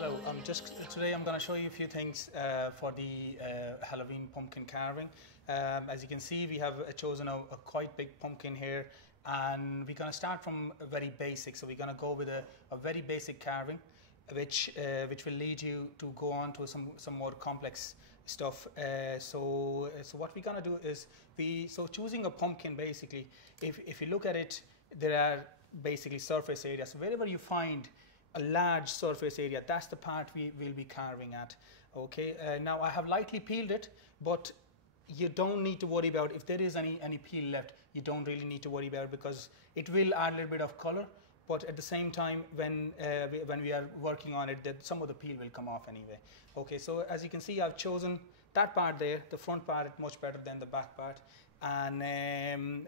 Hello, just today I'm going to show you a few things for the Halloween pumpkin carving. As you can see, we have chosen a quite big pumpkin here, and we're going to start from a very basic. So we're going to go with a very basic carving, which will lead you to go on to some more complex stuff. So what we're going to do is choosing a pumpkin, basically, if you look at it, there are basically surface areas. Wherever you find a large surface area, that's the part we will be carving at. Okay, now I have lightly peeled it, but you don't need to worry about if there is any peel left. You don't really need to worry about it, because it will add a little bit of color, but at the same time, when we are working on it, that some of the peel will come off anyway. Okay, so as you can see, I've chosen that part there, the front part, much better than the back part. And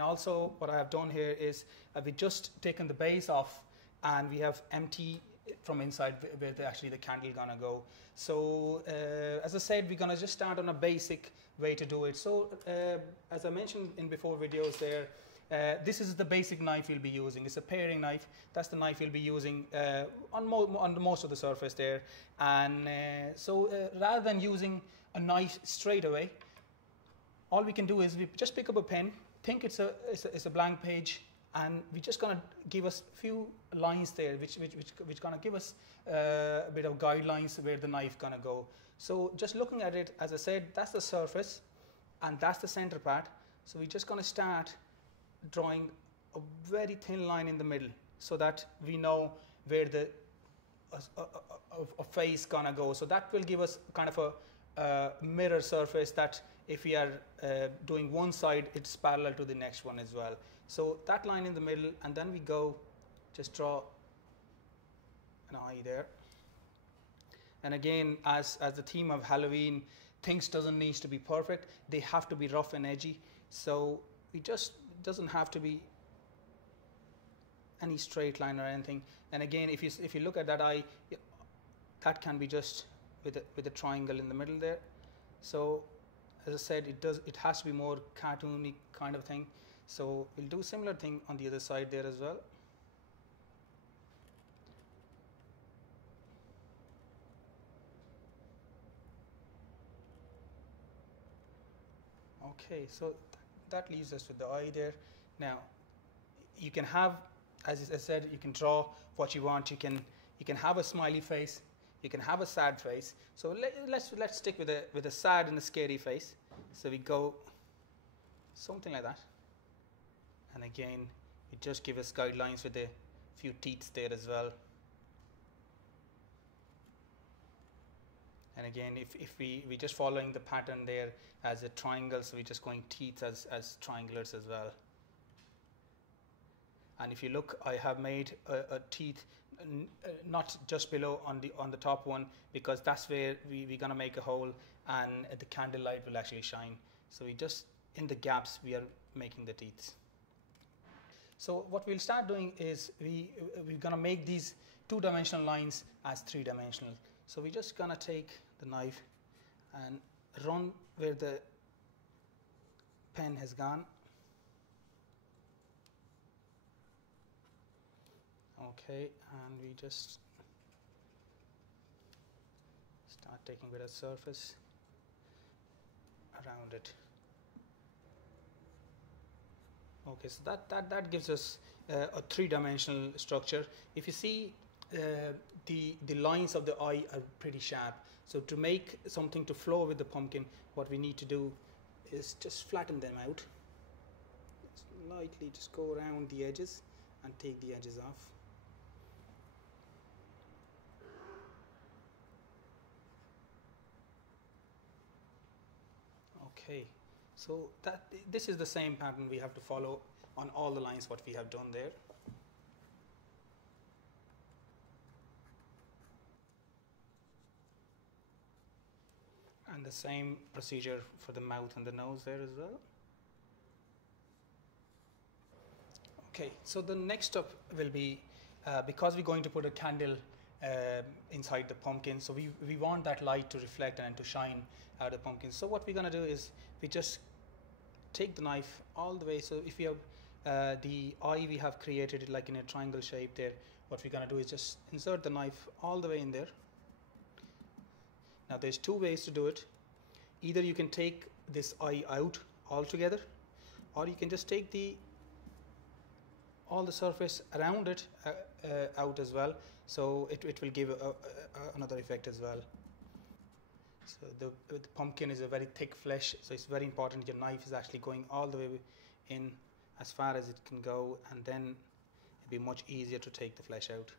also what I have done here is we've just taken the base off, and we have empty from inside where actually the candle gonna go. So as I said, we're gonna just start on a basic way to do it. So as I mentioned in before videos there, this is the basic knife we'll be using. It's a paring knife. That's the knife we'll be using on most of the surface there. And rather than using a knife straight away, all we can do is we just pick up a pen, think it's a blank page, and we're just going to give us a few lines there which going to give us a bit of guidelines where the knife going to go. So just looking at it, as I said, that's the surface and that's the center part. So we're just going to start drawing a very thin line in the middle, so that we know where the a face going to go. So that will give us kind of a mirror surface, that if we are doing one side, it's parallel to the next one as well. So that line in the middle, and then we go just draw an eye there. And again, as the theme of Halloween, things doesn't need to be perfect, they have to be rough and edgy. So we just doesn't have to be any straight line or anything. And again, if you look at that eye, that can be just with a triangle in the middle there. So as I said, it has to be more cartoony kind of thing. So we'll do a similar thing on the other side there as well. Okay, so that leaves us with the eye there. Now you can have, as I said, you can draw what you want. You can have a smiley face, you can have a sad face. So let's stick with a sad and a scary face. So we go something like that. And again, it just gives us guidelines with a few teeth there as well. And again, if we just following the pattern there as a triangle, so we're just going teeth as triangulars as well. And if you look, I have made a teeth not just below on the top one, because that's where we're gonna make a hole, and the candlelight will actually shine. So we just, in the gaps, we are making the teeth. So what we'll start doing is we're gonna make these two-dimensional lines as three-dimensional. So we're just gonna take the knife and run where the pen has gone. Okay, and we just start taking a bit of surface around it. Okay, so that gives us a three-dimensional structure. If you see, the lines of the eye are pretty sharp. So to make something to flow with the pumpkin, what we need to do is just flatten them out. Slightly just go around the edges and take the edges off. Okay, so this is the same pattern we have to follow on all the lines what we have done there. And the same procedure for the mouth and the nose there as well. Okay, so the next step will be, because we're going to put a candle inside the pumpkin, so we want that light to reflect and to shine out of the pumpkin. So what we're going to do is we just take the knife all the way. So if you have the eye, we have created it like in a triangle shape there. what we're going to do is just insert the knife all the way in there. Now there's two ways to do it. Either you can take this eye out altogether, or you can just take all the surface around it out as well, so it will give another effect as well. So the pumpkin is a very thick flesh, so it's very important your knife is actually going all the way in as far as it can go, and then it'll be much easier to take the flesh out.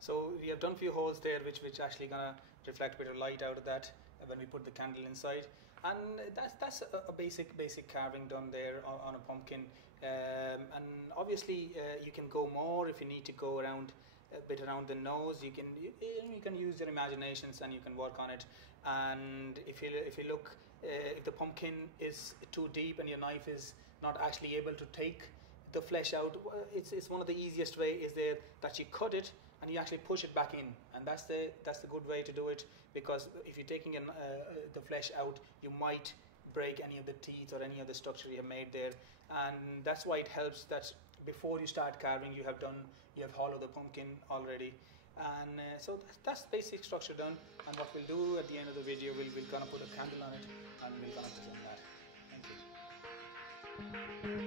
So we have done a few holes there which actually gonna reflect a bit of light out of that when we put the candle inside, and that's a basic carving done there on a pumpkin. And obviously you can go more if you need to go around a bit around the nose. You can use your imaginations and you can work on it. And if you look, if the pumpkin is too deep and your knife is not actually able to take the flesh out, it's one of the easiest way is there that you cut it and you actually push it back in, and that's the good way to do it, because if you're taking the flesh out, you might break any of the teeth or any of the structure you have made there. And that's why it helps that before you start carving you have hollowed the pumpkin already. And so that's the basic structure done, and what we'll do at the end of the video, we're gonna put a candle on it and we're gonna present that. Thank you.